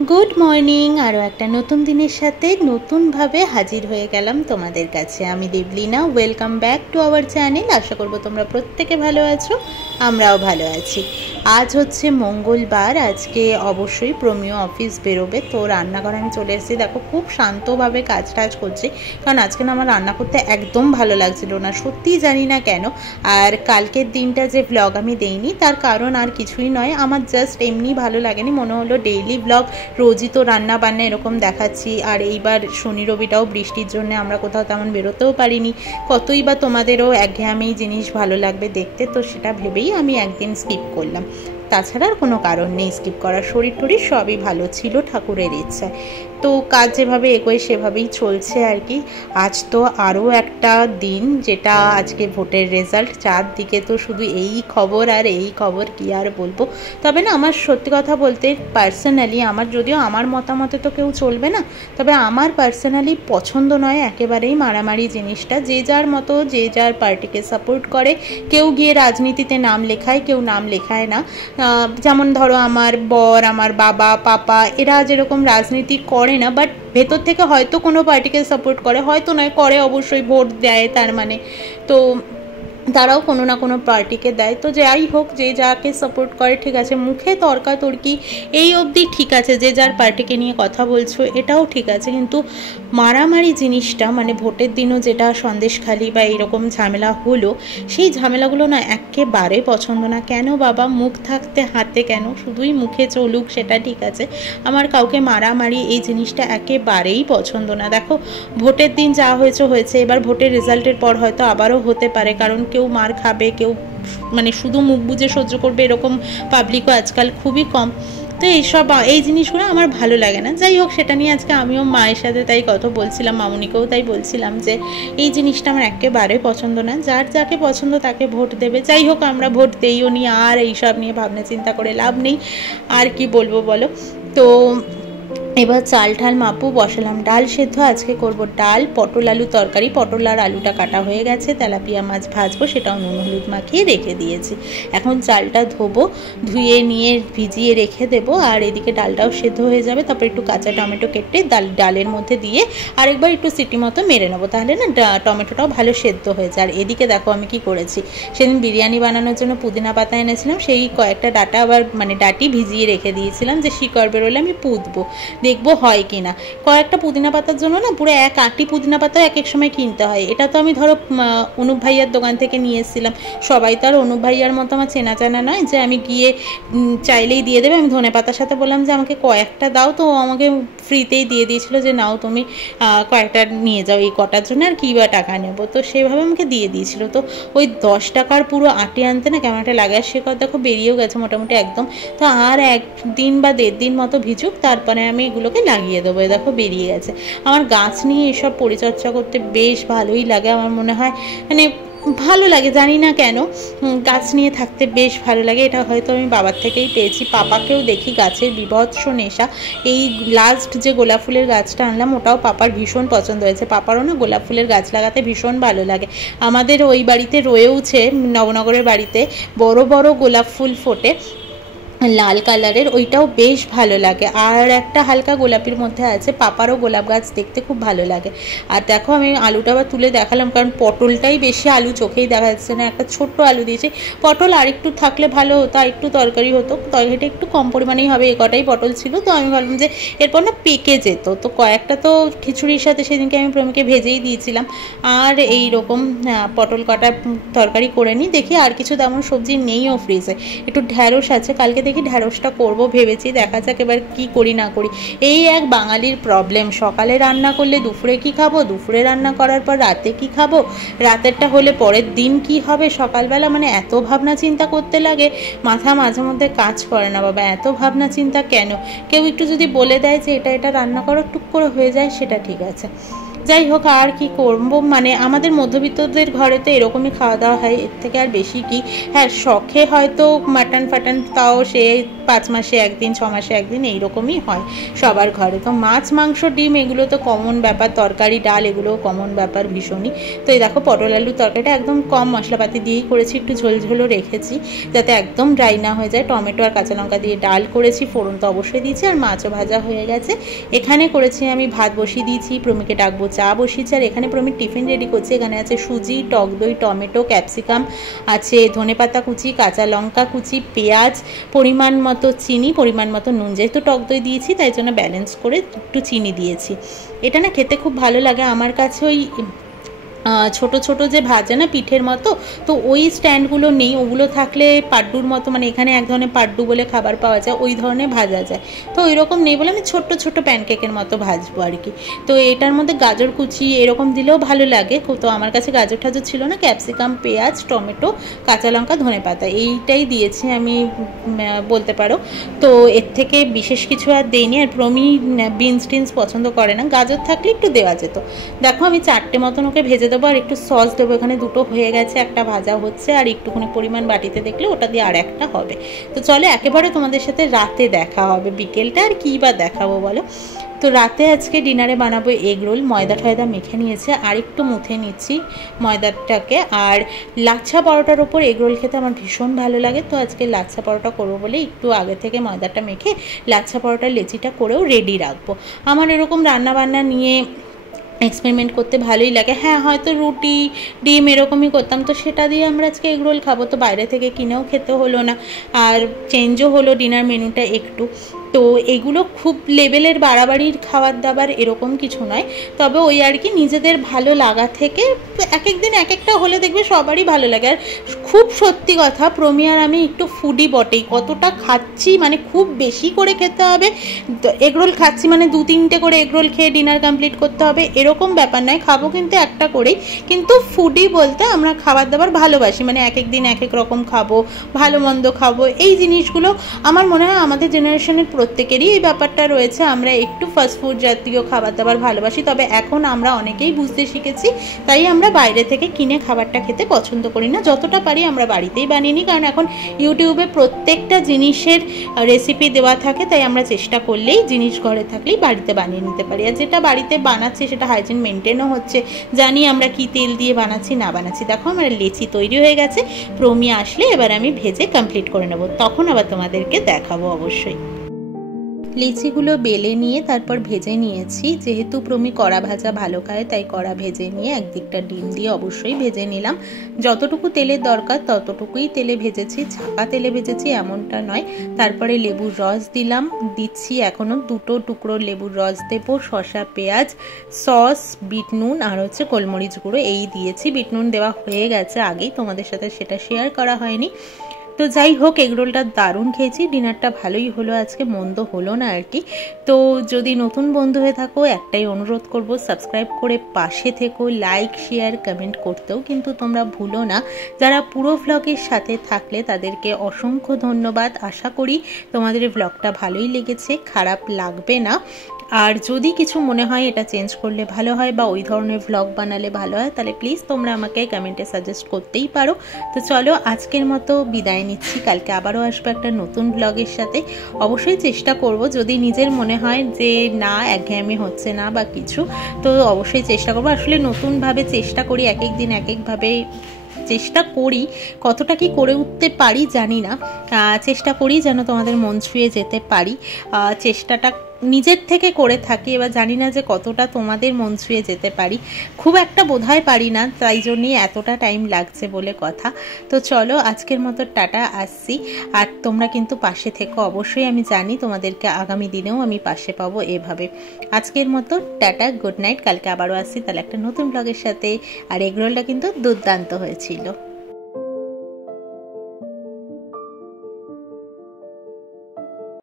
Good morning. আরও একটা নতুন দিনের সাথে নতুনভাবে হাজির হয়ে গেলাম তোমাদের কাছে। আমি Debolina. Welcome back to our channel. আশা করবো তোমরা প্রত্যেকে ভালো আছো, আমরাও ভালো আছি। আজ হচ্ছে মঙ্গলবার। আজকে অবশ্যই প্রমিও অফিস বেরোবে, তো রান্নাঘরে আমি চলে এসেছি। দেখো খুব শান্তভাবে কাজ টাজ করছি, কারণ আজকে না আমার রান্না করতে একদম ভালো লাগছিল না, সত্যিই জানি না কেন। আর কালকের দিনটা যে ব্লগ আমি দেইনি তার কারণ আর কিছুই নয়, আমার জাস্ট এমনি ভালো লাগেনি। মনে হলো ডেইলি ব্লগ, রোজই তো রান্না বান্না এরকম দেখাচ্ছি, আর এইবার শনি রবিটাও বৃষ্টির জন্য আমরা কোথাও তেমন বেরোতেও পারিনি। কতই বা তোমাদেরও একঘেয়েমি জিনিস ভালো লাগবে দেখতে, তো সেটা ভেবেই আমি একদিন স্কিপ করলাম। তাছাড়া আর কোনো কারণ নেই স্কিপ করার। শরীর টরীর সবই ভালো ছিল ঠাকুরের ইচ্ছায়। তো কাজ যেভাবে এগোয় সেভাবেই চলছে আর কি। আজ তো আরও একটা দিন, যেটা আজকে ভোটের রেজাল্ট। চারদিকে তো শুধু এই খবর আর এই খবর, কি আর বলবো। তবে না, আমার সত্যি কথা বলতে পার্সোনালি আমার, যদিও আমার মতামতে তো কেউ চলবে না, তবে আমার পার্সোনালি পছন্দ নয় একেবারেই মারামারি জিনিসটা। যে যার মতো যে যার পার্টিকে সাপোর্ট করে। কেউ গিয়ে রাজনীতিতে নাম লেখায়, কেউ নাম লেখায় না। যেমন ধরো আমার বর, আমার বাবা, পাপা, এরা যেরকম রাজনীতি করে না, বাট ভেতর থেকে হয়তো কোনো পার্টিকে সাপোর্ট করে, হয়তো নয় করে, অবশ্যই ভোট দেয় তার মানে। তো তারাও কোনো না কোনো পার্টিকে দেয়। তো যাই হোক, যে যাকে সাপোর্ট করে ঠিক আছে। মুখে তর্কাতর্কি এই অবধি ঠিক আছে, যে যার পার্টিকে নিয়ে কথা বলছো এটাও ঠিক আছে, কিন্তু মারামারি জিনিসটা, মানে ভোটের দিনও যেটা সন্দেশখালি বা এইরকম ঝামেলা হলো, সেই ঝামেলাগুলো না একেবারে পছন্দ না। কেন বাবা, মুখ থাকতে হাতে কেন, শুধুই মুখে চলুক সেটা ঠিক আছে। আমার কাউকে মারামারি এই জিনিসটা একেবারেই পছন্দ না। দেখো ভোটের দিন যা হয়েছে হয়েছে, এবার ভোটের রেজাল্টের পর হয়তো আবারও হতে পারে, কারণ কেউ মার খাবে, কেউ মানে শুধু মুখ বুজে সহ্য করবে এরকম পাবলিকও আজকাল খুবই কম। তো এই জিনিসগুলো আমার ভালো লাগে না। যাই হোক, সেটা নিয়ে আজকে আমিও মায়ের সাথে তাই কথা বলছিলাম, মামুনিকেও তাই বলছিলাম যে এই জিনিসটা আমার একেবারে পছন্দ না। যার যাকে পছন্দ তাকে ভোট দেবে। যাই হোক, আমরা ভোট দেইও নি, আর এইসব নিয়ে ভাবনা চিন্তা করে লাভ নেই। আর কি বলবো বলো। তো এবার চাল ঠাল মাপু, বসালাম ডাল সেদ্ধ। আজকে করব ডাল, পটল আলু তরকারি। পটল আর আলুটা কাটা হয়ে গেছে, তেলাপিয়া মাছ ভাজবো, সেটাও নুন হলুদ মাখিয়ে রেখে দিয়েছি। এখন চালটা ধোবো, ধুয়ে নিয়ে ভিজিয়ে রেখে দেবো, আর এদিকে ডালটাও সেদ্ধ হয়ে যাবে। তারপর একটু কাঁচা টমেটো কেটে ডালের মধ্যে দিয়ে আরেকবার একটু সিটি মতো মেরে নেবো, তাহলে না টমেটোটাও ভালো সেদ্ধ হয়ে যায়। আর এদিকে দেখো আমি কি করেছি, সেদিন বিরিয়ানি বানানোর জন্য পুদিনা পাতা এনেছিলাম, সেই কয়েকটা ডাটা আবার মানে ডাটি ভিজিয়ে রেখে দিয়েছিলাম, যে শিকড় বেরোলে আমি পুঁতবো, দেখবো হয় কি না। কয়েকটা পুদিনা পাতার জন্য না পুরো এক আটি পুদিনা পাতা এক এক সময় কিনতে হয়। এটা তো আমি ধরো অনুপ ভাইয়ার দোকান থেকে নিয়ে এসেছিলাম। সবাই তো আর অনুপ ভাইয়ার মতো আমার চেনা জানা নয় যে আমি গিয়ে চাইলেই দিয়ে দেবে। আমি ধনে পাতার সাথে বললাম যে আমাকে কয়েকটা দাও, তো আমাকে ফ্রিতেই দিয়ে দিয়েছিল যে নাও তুমি কয়েকটা নিয়ে যাও এই কটার জন্য, আর কী বা টাকা নেবো। তো সেভাবে আমাকে দিয়ে দিয়েছিল। তো ওই 10 টাকার পুরো আটি আনতে না কেমন একটা লাগে। আর সে কথা দেখো বেরিয়েও গেছে মোটামুটি একদম। তো আর 1 দিন বা 1.5 দিন মতো ভিজুক, তারপরে আমি এগুলোকে লাগিয়ে দেবো। দেখো বেরিয়ে গেছে। আমার গাছ নিয়ে এসব পরিচর্যা করতে বেশ ভালোই লাগে। আমার মনে হয় মানে ভালো লাগে, জানি না কেন, গাছ নিয়ে থাকতে বেশ ভালো লাগে। এটা হয়তো আমি বাবার থেকেই পেয়েছি। পাপাকেও দেখি গাছের বিভৎস নেশা। এই লাস্ট যে গোলাপ ফুলের গাছটা আনলাম, ওটাও পাপার ভীষণ পছন্দ হয়েছে। পাপারও না গোলাপ ফুলের গাছ লাগাতে ভীষণ ভালো লাগে। আমাদের ওই বাড়িতে রয়েওছে, নবনগরের বাড়িতে বড় বড় গোলাপ ফুল ফোটে লাল কালারের, ওইটাও বেশ ভালো লাগে। আর একটা হালকা গোলাপির মধ্যে আছে। পাপারও গোলাপ গাছ দেখতে খুব ভালো লাগে। আর দেখো আমি আলুটা আবার তুলে দেখালাম, কারণ পটলটাই বেশি, আলু চোখেই দেখা যাচ্ছে না। একটা ছোট্ট আলু দিয়েছি। পটল আর একটু থাকলে ভালো হতো, আর একটু তরকারি হতো। তরকারিটা একটু কম পরিমাণেই হবে, এই কটাই পটল ছিল। তো আমি ভাবলাম যে এরপর না পেকে যেত, তো কয়েকটা তো খিচুড়ির সাথে সেদিনকে আমি প্রমিকে ভেজেই দিয়েছিলাম। আর এই রকম পটল কটা তরকারি করে নিই। দেখি আর কিছু তেমন সবজি নেইও ফ্রিজে। একটু ঢ্যাঁড়স আছে, কালকে দেখি ঢ্যাঁড়সটা করবো ভেবেছি, দেখা যাক এবার কি করি না করি। এই এক বাঙালির প্রবলেম, সকালে রান্না করলে দুপুরে কি খাবো, দুপুরে রান্না করার পর রাতে কি খাবো, রাতেরটা হলে পরের দিন কি হবে। সকালবেলা মানে এত ভাবনা চিন্তা করতে লাগে, মাথা মাঝে মধ্যে কাজ করে না বাবা, এত ভাবনা চিন্তা কেন। কেউ একটু যদি বলে দেয় যে এটা এটা রান্না করো, টুক করে হয়ে যায়, সেটা ঠিক আছে। যাই হোক, আর কি করব, মানে আমাদের মধ্যবিত্তদের ঘরে তো এরকমই খাওয়া দাওয়া হয়, এর থেকে আর বেশি কি। হ্যাঁ, শখে হয়তো মাটন ফাটন, তাও সে 5 মাসে একদিন 6 মাসে একদিন এইরকমই হয় সবার ঘরে। তো মাছ মাংস ডিম এগুলো তো কমন ব্যাপার, তরকারি ডাল এগুলোও কমন ব্যাপার ভীষণই। তো এই দেখো পটল আলুর তরকারিটা একদম কম মশলাপাতি দিয়েই করেছি, একটু ঝোল ঝোলও রেখেছি যাতে একদম ড্রাই না হয়ে যায়। টমেটো আর কাঁচা লঙ্কা দিয়ে ডাল করেছি, ফোড়ন তো অবশ্যই দিয়েছি, আর মাছও ভাজা হয়ে গেছে। এখানে করেছি আমি ভাত বসিয়ে দিয়েছি, প্রমিকে ডাকবো, চা বসিয়েছি। আর এখানে প্রমিক টিফিন রেডি করছি। এখানে আছে সুজি, টক দই, টমেটো, ক্যাপসিকাম আছে, ধনেপাতা কুচি, কাঁচা লঙ্কা কুচি, পেঁয়াজ, পরিমাণ মতো চিনি, পরিমাণ মতো নুন। যেহেতু টক দই দিয়েছি তাই জন্য ব্যালেন্স করে একটু চিনি দিয়েছি। এটা না খেতে খুব ভালো লাগে আমার কাছে। ওই ছোট ছোট যে ভাজে না পিঠের মতো, তো ওই স্ট্যান্ডগুলো নেই, ওগুলো থাকলে পাড্ডুর মতো, মানে এখানে এক ধরনের পাড্ডু বলে খাবার পাওয়া যায়, ওই ধরনের ভাজা যায়। তো ওই রকম নেই বলে আমি ছোট্ট ছোট্ট প্যানকেকের মতো ভাজবো আর কি। তো এটার মধ্যে গাজর কুচি এরকম দিলেও ভালো লাগে। তো আমার কাছে গাজর টাজর ছিল না, ক্যাপসিকাম, পেঁয়াজ, টমেটো, কাঁচা লঙ্কা, ধনেপাতা এইটাই দিয়েছি আমি বলতে পারো। তো এর থেকে বিশেষ কিছু আর দেইনি। আর প্রমি বিনস টিনস পছন্দ করে না, গাজর থাকলে একটু দেওয়া যেত। দেখো আমি 4টে মতন ওকে ভেজে দেবো, আর একটু সস দেবো। এখানে 2টো হয়ে গেছে, একটা ভাজা হচ্ছে, আর একটুখানি পরিমাণ বাটিতে দেখলে ওটা দিয়ে আর একটা হবে। তো চলো একেবারে তোমাদের সাথে রাতে দেখা হবে, বিকেলটা আর কী বা দেখাবো বলো। তো রাতে আজকে ডিনারে বানাবো এগ রোল। ময়দা টয়দা মেখে নিয়েছে, আর একটু মুথে নিচ্ছি ময়দাটাকে। আর লাচ্ছা পরোটার ওপর এগ রোল খেতে আমার ভীষণ ভালো লাগে। তো আজকে লাচ্ছা পরোটা করবো বলে একটু আগে থেকে ময়দাটা মেখে লাচ্ছা পরোটার লেচিটা করেও রেডি রাখবো। আমার এরকম রান্নাবান্না নিয়ে এক্সপেরিমেন্ট করতে ভালোই লাগে। হ্যাঁ, হয়তো রুটি ডিম এরকমই করতাম, তো সেটা দিয়ে আমরা আজকে এগ রোল খাবো, তো বাইরে থেকে কিনেও খেতে হলো না, আর চেঞ্জও হলো ডিনার মেনুটা একটু। তো এগুলো খুব লেভেলের বাড়াবাড়ির খাবার দাবার এরকম কিছু নয়, তবে ওই আর কি নিজেদের ভালো লাগা থেকে এক এক দিন এক একটা হলে দেখবে সবারই ভালো লাগে। আর খুব সত্যি কথা, প্রমি আর আমি একটু ফুডি বটেই, কতটা খাচ্ছি মানে খুব বেশি করে খেতে হবে। এগরোল খাচ্ছি মানে 2-3টে করে এগরোল খেয়ে ডিনার কমপ্লিট করতে হবে এরকম ব্যাপার নয়, খাবো কিন্তু একটা করেই। কিন্তু ফুডি বলতে আমরা খাবার দাবার ভালোবাসি, মানে এক এক দিন এক এক রকম খাবো, ভালো মন্দ খাবো, এই জিনিসগুলো আমার মনে হয় আমাদের জেনারেশনের প্রত্যেকেরই এই ব্যাপারটা রয়েছে। আমরা একটু ফাস্টফুড জাতীয় খাবার দাবার ভালোবাসি, তবে এখন আমরা অনেকেই বুঝতে শিখেছি, তাই আমরা বাইরে থেকে কিনে খাবারটা খেতে পছন্দ করি না। যতটা পারি আমরা বাড়িতেই বানিয়ে নিই, কারণ এখন ইউটিউবে প্রত্যেকটা জিনিসের রেসিপি দেওয়া থাকে, তাই আমরা চেষ্টা করলেই জিনিস ঘরে থাকলেই বাড়িতে বানিয়ে নিতে পারি। আর যেটা বাড়িতে বানাচ্ছি সেটা হাইজিন মেনটেনও হচ্ছে, জানি আমরা কি তেল দিয়ে বানাচ্ছি না বানাচ্ছি। দেখো আমার লেচি তৈরি হয়ে গেছে, প্রমি আসলে এবার আমি ভেজে কমপ্লিট করে নেব, তখন আবার তোমাদেরকে দেখাবো অবশ্যই। লিচিগুলো বেলে নিয়ে তারপর ভেজে নিয়েছি। যেহেতু প্রমি কড়া ভাজা ভালো খায় তাই কড়া ভেজে নিয়ে একদিকটা ডিম দিয়ে অবশ্যই ভেজে নিলাম। যতটুকু তেলের দরকার ততটুকুই তেলে ভেজেছি, ছাকা তেলে ভেজেছি এমনটা নয়। তারপরে লেবুর রস দিচ্ছি, এখনও 2টো টুকরো লেবুর রস দেবো, শসা, পেঁয়াজ, সস, বিট নুন আর হচ্ছে গোলমরিচ গুঁড়ো এই দিয়েছি। বিট নুন দেওয়া হয়ে গেছে আগেই, তোমাদের সাথে সেটা শেয়ার করা হয়নি। তো যাই হোক, এগরোলটা দারুণ খেয়েছি, ডিনারটা ভালোই হলো আজকে, মন্দ হলো না আর কি। তো যদি নতুন বন্ধু হয়ে থাকো একটাই অনুরোধ করব, সাবস্ক্রাইব করে পাশে থেকো, লাইক শেয়ার কমেন্ট করতেও কিন্তু তোমরা ভুলো না। যারা পুরো ভ্লগের সাথে থাকলে তাদেরকে অসংখ্য ধন্যবাদ। আশা করি তোমাদের ভ্লগটা ভালোই লেগেছে, খারাপ লাগবে না। আর যদি কিছু মনে হয় এটা চেঞ্জ করলে ভালো হয় বা ওই ধরনের ভ্লগ বানালে ভালো হয়, তাহলে প্লিজ তোমরা আমাকে কমেন্টে সাজেস্ট করতেই পারো। তো চলো আজকের মতো বিদায় নিচ্ছি, কালকে আবারও আসবো একটা নতুন ভ্লগের সাথে। অবশ্যই চেষ্টা করব, যদি নিজের মনে হয় যে না একঘেয়েমি হচ্ছে না বা কিছু, তো অবশ্যই চেষ্টা করবো। আসলে নতুনভাবে চেষ্টা করি, এক এক দিন এক একভাবে চেষ্টা করি, কতটা কি করে উঠতে পারি জানি না, চেষ্টা করি যেন তোমাদের মন ছুঁয়ে যেতে পারি। চেষ্টাটা নিজের থেকে করে থাকি, এবার জানি না যে কতটা তোমাদের মন ছুঁয়ে যেতে পারি। খুব একটা বোধহয় পারি না, তাই জন্যই এতটা টাইম লাগছে বলে কথা। তো চলো আজকের মতো টাটা, আসছি। আর তোমরা কিন্তু পাশে থেকো অবশ্যই, আমি জানি তোমাদেরকে আগামী দিনেও আমি পাশে পাবো এভাবে। আজকের মতো টাটা, গুড নাইট, কালকে আবারও আসছি তাহলে একটা নতুন ব্লগের সাথে। আর এগরোলটা কিন্তু দুর্দান্ত হয়েছিল।